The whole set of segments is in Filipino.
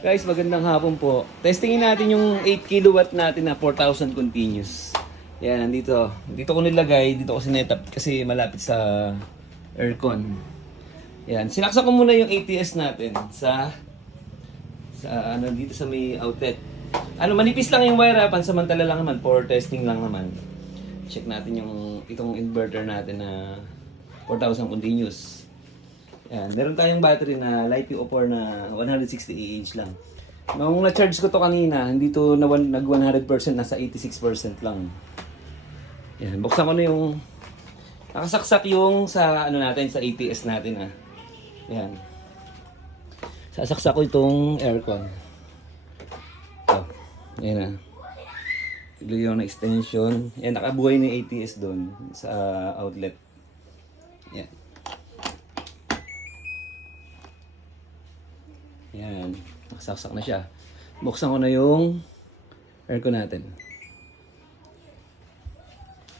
Guys, magandang hapon po. Testingin natin yung 8 kilowatt natin na 4,000 continuous. Yan, nandito. Dito ko nilagay, dito ko sinetap kasi malapit sa aircon. Yan, sinaksak ko muna yung ATS natin sa ano dito sa may outlet. Ano, manipis lang yung wire, pansamantala lang naman, for testing lang naman. Check natin yung itong inverter natin na 4,000 continuous. Yan, meron tayong battery na LiPo4 na 160 Ah lang. Nung na-charge ko to kanina, hindi to nag 100%, nasa 86% lang. Yan, buksan ko na yung nakasaksak yung sa ano natin, sa ATS natin ah. Yan. Sasaksak ko itong aircon. Ito. Yan ah. Bigyan ko ng extension. Yan, nakabuhay na yung ATS doon sa outlet. Yan. Yan, nakasaksak na siya. Buksan ko na yung aircon natin.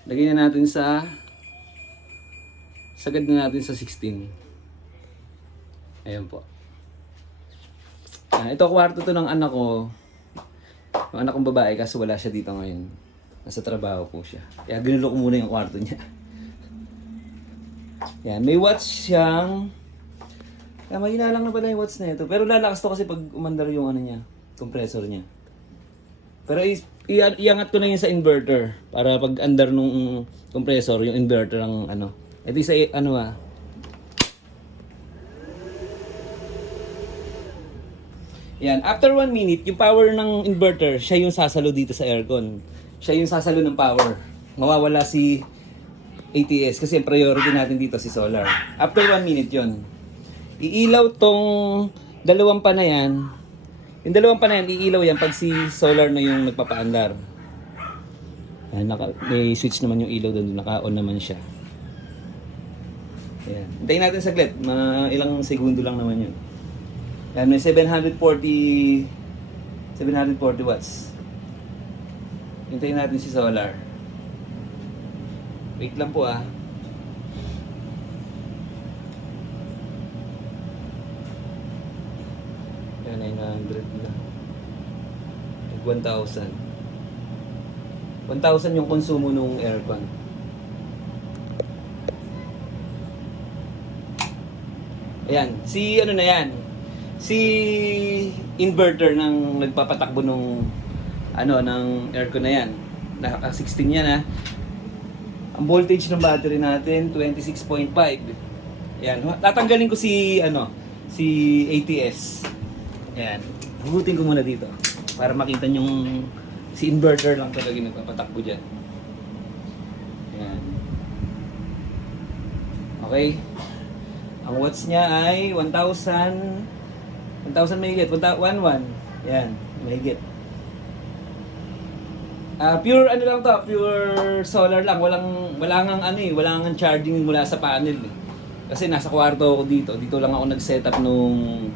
Lagyan na natin sagad na natin sa 16. Ayan po. Ito kwarto to ng anak ko. Yung anak kong babae kasi wala siya dito ngayon. Nasa trabaho po siya. Kaya ginulo ko muna yung kwarto niya. Yan, may watch siyang mahina lang na pala yung watts na ito. Pero lalakas to kasi pag umandar yung ano niya, compressor niya. Pero iangat ko na yun sa inverter para pag andar nung compressor, yung inverter ang ano. Ito sa ano ah. Yan, after 1 minute, yung power ng inverter, siya yung sasalo dito sa aircon. Siya yung sasalo ng power. Mawawala si ATS kasi ang priority natin dito si solar. After 1 minute yon. Iilaw tong dalawang pa na yan. Yung dalawang pa na yan, iilaw yan pag si solar na yung nagpapaandar. Yan, may switch naman yung ilaw doon, naka-on naman siya. Ayan. Hintayin natin saglit, ilang segundo lang naman yun. Yan, may 740 watts. Hintayin natin si solar. Wait lang po ah. Yan, 900 na. 1,000. 1,000 yung konsumo nung aircon. Ayan, si ano na yan? Si inverter ng nagpapatakbo nung ano ng aircon na yan. Naka 16 yan ha. Ang voltage ng battery natin 26.5. Yan, tatanggalin ko si ATS. Ayan, hugutin ko muna dito para makita nyong si inverter lang talaga nagpapatakbo dyan. Ayan. Okay. Ang watts niya ay 1,000 mahigit, 1,1. Yan, mahigit. Pure ano lang to, pure solar lang. Wala ngang charging mula sa panel eh. Kasi nasa kwarto ako dito. Dito lang ako nag-setup nung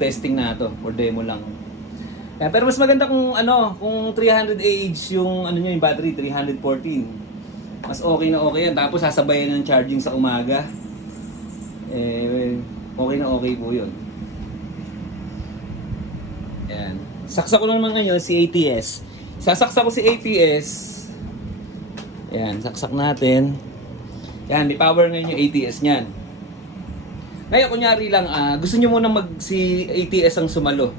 testing na to, or demo lang. Pero mas maganda kung kung 300 yung yung battery, 314. Mas okay na okay yan. Tapos sasabayan ng charging sa umaga. Okay na okay po 'yun. Ayan. Saksak ko naman ngayon si ATS. Sasaksak ko si ATS. Ayan, saksak natin. Yan, may power ngayon yung ATS niyan. Ngayon, kunyari lang, gusto nyo muna si ATS ang sumalo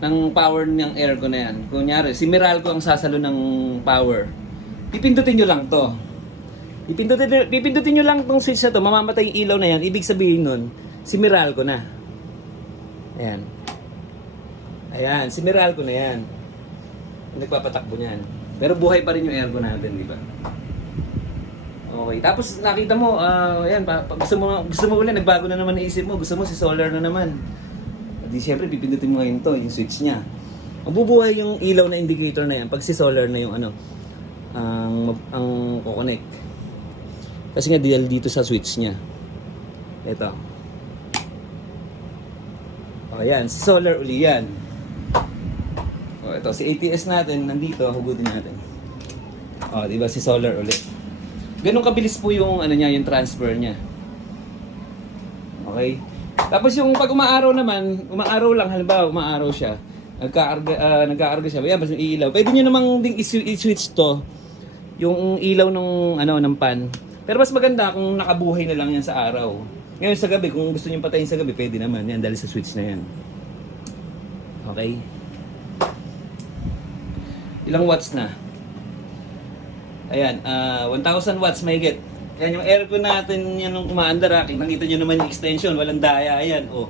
ng power ng aircon na yan. Kunyari, si Meralco ang sasalo ng power. Pipindutin nyo lang to. Pipindutin nyo lang tong switch na to, mamamatay yung ilaw na yan. Ibig sabihin nun, si Meralco na. Ayan. Ayan, si Meralco na yan. Nagpapatakbo niyan. Pero buhay pa rin yung aircon natin, di ba? Okay, tapos nakita mo, ayan, gusto mo ulit, nagbago na naman naisip mo, gusto mo si solar na naman. Di syempre, pipindutin mo ngayon to, yung switch niya. Mabubuhay yung ilaw na indicator na yan pag si solar na yung ang kukonek. Kasi nga dito sa switch niya. Ito. O yan, si solar uli yan. O ito, si ATS natin, nandito, hugutin natin. O, diba si solar uli. Ganun kabilis po yung yung transfer niya. Okay? Tapos yung pag umaaraw naman, umaaraw lang, halimbawa umaaraw siya, nagkakarga siya, yan, basta yung ilaw. Pwede nyo namang ding i-switch to, yung ilaw ng pan. Pero mas maganda kung nakabuhay na lang yan sa araw. Ngayon sa gabi, kung gusto nyo patayin sa gabi, pwede naman yan dahil sa switch na yan. Okay? Ilang watts na? Ayan, 1,000 watts may get. Yan yung aircon natin, yan yung umaandar ha. Nakita nyo naman yung extension, walang daya. Ayan, oh.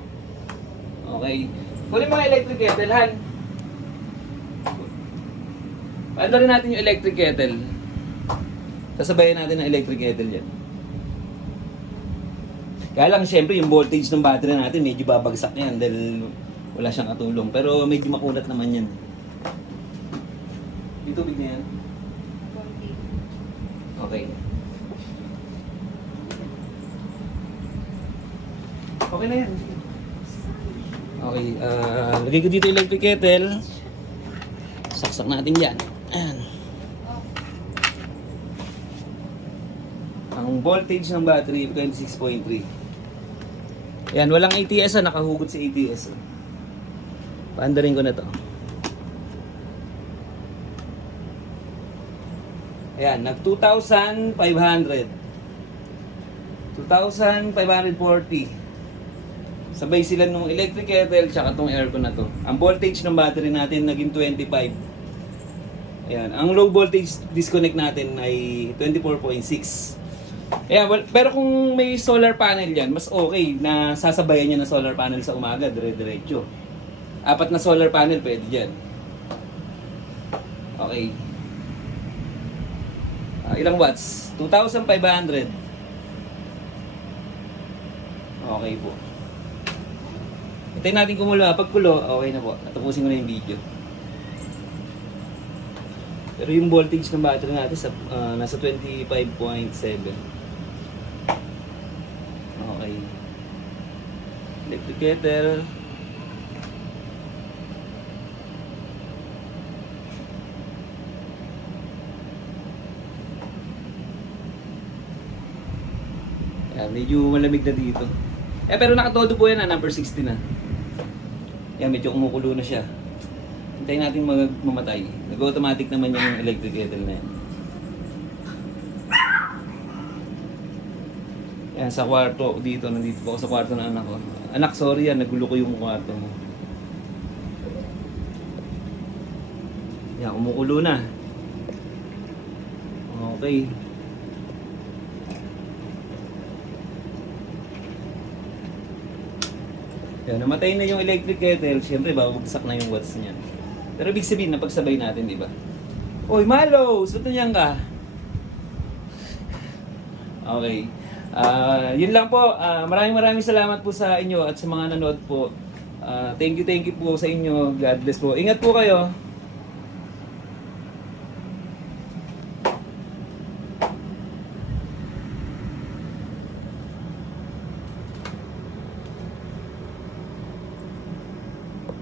Okay. Kunin mga electric kettle, Han. Paandarin natin yung electric kettle. Sasabayan natin ang electric kettle yan. Kaya lang, syempre, yung voltage ng battery natin, medyo babagsak yan dahil wala siyang katulong. Pero medyo makulat naman yan. Yung tubig na yan. Okay. Okay na yan. Okay, lagay ko dito yung electric kettle. Saksak natin yan. Ayan. Ang voltage ng battery, 26.3. Ayan, walang ATS nakahugot sa ATS. Paandarin ko na to. Ayan, nag 2,500. 2,540. Sabay sila nung electric kettle tsaka tong aircon na to. Ang voltage ng battery natin naging 25. Ayan, ang low voltage disconnect natin ay 24.6. Ayan, well, pero kung may solar panel yan, mas okay na sasabayan niya ng solar panel sa umaga, dire-diretso. 4 na solar panel pwede dyan. Okay. Ilang watts? 2,500. Okay po. Hintayin natin kumulo. Pag kulo, okay na po. Tapusin ko na yung video. Pero yung voltage ng battery natin nasa 25.7. Okay. Electric kettle. Yan, medyo malamig na dito. Pero nakatodo po yan number 60 na. Yan, medyo kumukulo na siya. Hintayin natin mamatay. Nag-automatic naman yung electric kettle na yan. Yan, sa kwarto dito. Nandito po ako sa kwarto ng anak ko. Anak, sorry yan. Nagulo ko yung kwarto mo. Yan, kumukulo na. Okay. Yan, namatay na yung electric kettle. Siyempre, babagsak na yung watts niya. Pero ibig sabihin, napagsabay natin, di ba? Oy, Malo! Suto niyan ka. Okay. Yun lang po. Maraming salamat po sa inyo at sa mga nanood po. Thank you po sa inyo. God bless po. Ingat po kayo.